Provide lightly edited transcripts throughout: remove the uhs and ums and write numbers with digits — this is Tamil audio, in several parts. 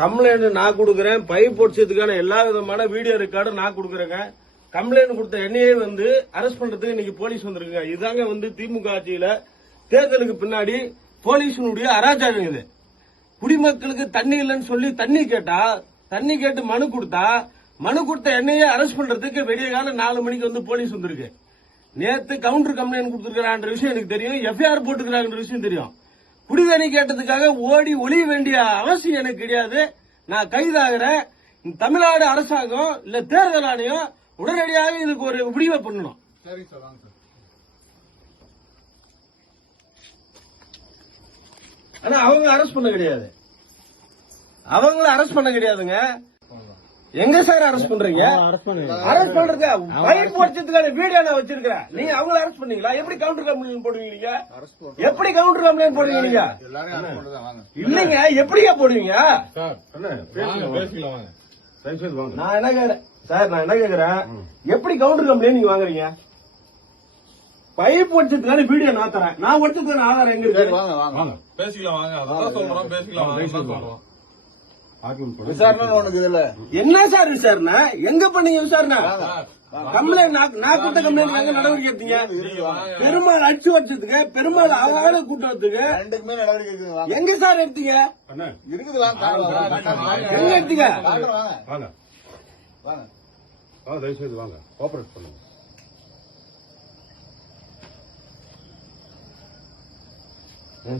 கம்ப்ளைண்ட் நான் கொடுக்குறேன். பைப் பொடிச்சதுக்கான எல்லா விதமான வீடியோ ரெக்கார்டும் நான் கொடுக்குறேங்க. கம்ப்ளைண்ட் கொடுத்த என்னையே அரெஸ்ட் பண்றதுக்கு இன்னைக்கு போலீஸ் வந்திருக்குங்க. இதாங்க திமுக ஆட்சியில தேர்தலுக்கு பின்னாடி போலீஸினுடைய அராஜகம். இது குடிமக்களுக்கு தண்ணி இல்லைன்னு சொல்லி தண்ணி கேட்டு மனு கொடுத்த என்னையே அரெஸ்ட் பண்றதுக்கு விடிய கால 4 மணிக்கு போலீஸ் வந்திருக்கு. நேத்து கவுண்டர் கம்ப்ளைண்ட் கொடுத்திருக்கிற விஷயம் எனக்கு தெரியும். எஃப்ஐஆர் போட்டுக்கிறாங்க விஷயம் தெரியும். குடிதண்ணி கேட்டதுக்காக ஓடி ஒளிய வேண்டிய அவசியம் எனக்கு கிடையாது. நான் கைதாகிறேன். தமிழ்நாடு அரசாங்கம் இல்ல தேர்தல் ஆணையம் உடனடியாக இதுக்கு ஒரு முடிவை பண்ணணும். சரி சார், வாங்க சார். ஆனா அவங்க அரெஸ்ட் பண்ண கிடையாது. அவங்கள அரெஸ்ட் பண்ண கிடையாதுங்க. எங்க சார் அரெஸ்ட் பண்றீங்க? அரெஸ்ட் பண்றது பைப் பொடிச்சதுக்கான வீடியோ நான் வச்சிருக்கேன். நீங்க அவங்கள அரெஸ்ட் பண்ணீங்களா? எப்படி கவுண்டர் கம்ப்ளைண்ட் போடுவீங்க நீங்க? எப்படி கவுண்டர் கம்ப்ளைண்ட் போடுவீங்க நீங்க? இல்லைங்க, எப்படியா போடுவீங்க? நான் என்ன கேக்குறேன் சார், நான் என்ன கேக்குறேன், எப்படி கவுண்டர் கம்ப்ளைண்ட் நீங்க வாங்குறீங்க? பைப் பொடிச்சதுக்கான வீடியோ நான் தரேன். நான் ஒடிச்சதுக்கான ஆதாரம் எங்க இருக்கு? பேசிக்கலாம் வாங்க. அதான் சொல்றோம், பேசிக்கலாம். விசாரணை உனக்கு இதுல என்ன சார் விசாரணை? எங்க பண்ணீங்க விசாரணை? கம்ப்ளைண்ட் நான் கூட்ட கம்ப்ளைண்ட் எங்க நடவடிக்கை எடுத்தீங்க? பெருமாள் அடிச்சு வச்சதுக்கு, பெருமாள் அழகான கூட்டத்துக்கு எங்க சார் எடுத்தீங்க? இருக்குது, எங்க எடுத்தீங்க? தயவுசெய்து வாங்க, கோஆபரேட் பண்ணுங்க.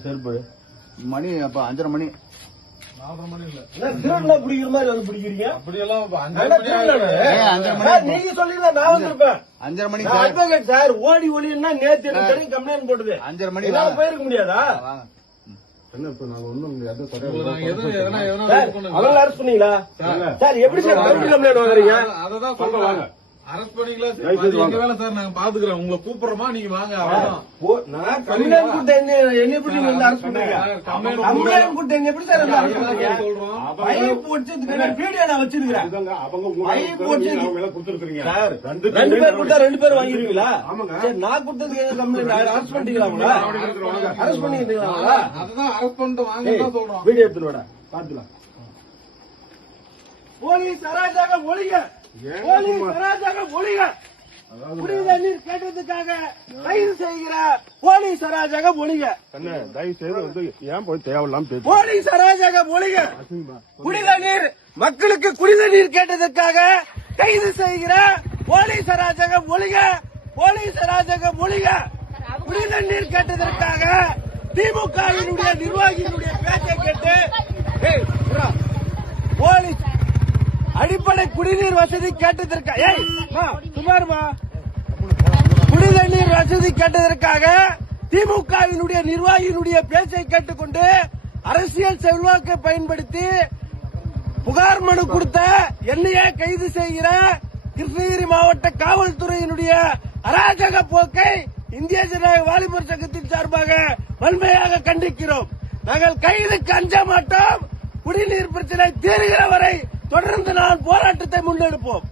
சார் மணி அப்ப 5:30 மணி. 4:30 மணி இல்ல. திருவிழா பிடிக்கிற மாதிரி பிடிக்கிறீங்க? அப்படியெல்லாம் நீங்க சொல்லிருந்தா நான் வந்திருப்பேன். 5:30 மணி சார். ஓடி ஒளின்னா நேற்று எனக்கு கம்ப்ளைண்ட் போட்டுது. 5:30 மணி போயிருக்க முடியாதா? அவங்க அரெஸ்ட் பண்ணீங்களா சார்? எப்படி சார் கம்ப்ளைண்ட் வாங்குறீங்க? அததான் சொல்றாங்க. அரெஸ்ட் பண்ணீங்களா? எங்க வேலை சார், நாங்க பாத்துக்கிறோம். உங்களை கூப்பிடுறோமா, நீங்க வாங்க. நான் கம்ப்ளைண்ட் கொடுத்த என்ன எப்படி நீங்க அரெஸ்ட் பண்றீங்க? கம்ப்ளைண்ட் கொடுத்த என்ன எப்படி சார் சொல்றோம்? பைப் பொடிச்சதுக்கு வீடியோ நான் வச்சிருக்கிறேன். சார் 2 பேர் கொடுத்தா 2 பேர் வாங்கிருவீங்களா? நான் கொடுத்ததுக்கு கம்ப்ளைண்ட் அரெஸ்ட் பண்ணிட்டீங்களா? அரெஸ்ட் பண்ணிட்டீங்களா? அதுதான் அரெஸ்ட் பண்ணிட்டு வாங்க சொல்றோம். வீடியோ எடுத்துட்டு பாத்துக்கலாம். போலீஸ் அராஜகம் ஒழிக, போலீஸ் அராஜகம் ஒழிக. குடித நீர் கேட்டதுக்காக கைது செய்கிற போலீஸ் அராஜகம் ஒழிக. தயவு செய்து ஏன் போய் தேவையில்லாம போலீஸ் அராஜகம் ஒழிக. குடித நீர், மக்களுக்கு குடித நீர் கேட்டதுக்காக கைது செய்கிற போலீஸ் அராஜகம் ஒழிக, போலீஸ் அராஜகம் ஒழிக. குடித நீர் கேட்டதற்காக திமுகவினுடைய நிர்வாகியினுடைய பேச்சை கேட்டு போலீஸ் அடிப்படை குடிநீர் வசதி கேட்டதற்காக சுமார்மா குடிநீர் வசதி கேட்டதற்காக திமுகவினுடைய நிர்வாகியினுடைய பேச்சை கேட்டுக்கொண்டு அரசியல் செல்வாக்கை பயன்படுத்தி புகார் மனு கொடுத்த என்னையே கைது செய்கிற கிருஷ்ணகிரி மாவட்ட காவல்துறையினுடைய அராஜக போக்கை இந்திய ஜனநாயக வாலிபர் சங்கத்தின் சார்பாக வன்மையாக கண்டிக்கிறோம். நாங்கள் கைதுக்கு அஞ்ச மாட்டோம். குடிநீர் பிரச்சனை தீர்கிற வரை தொடர்ந்து நான் போராட்டத்தை முன்னெடுப்போம்.